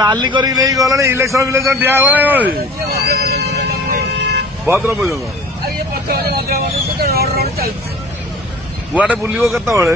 rally କରିକି ନେଇକି ଗଲାଣି ଇଲେକ୍ସନ ଫିଲେକ୍ସନ ଠିଆ ହବ ନା ଭଦ୍ର ପର୍ଯ୍ୟନ୍ତ କୁଆଡେ ବୁଲିବ କେତେବେଳେ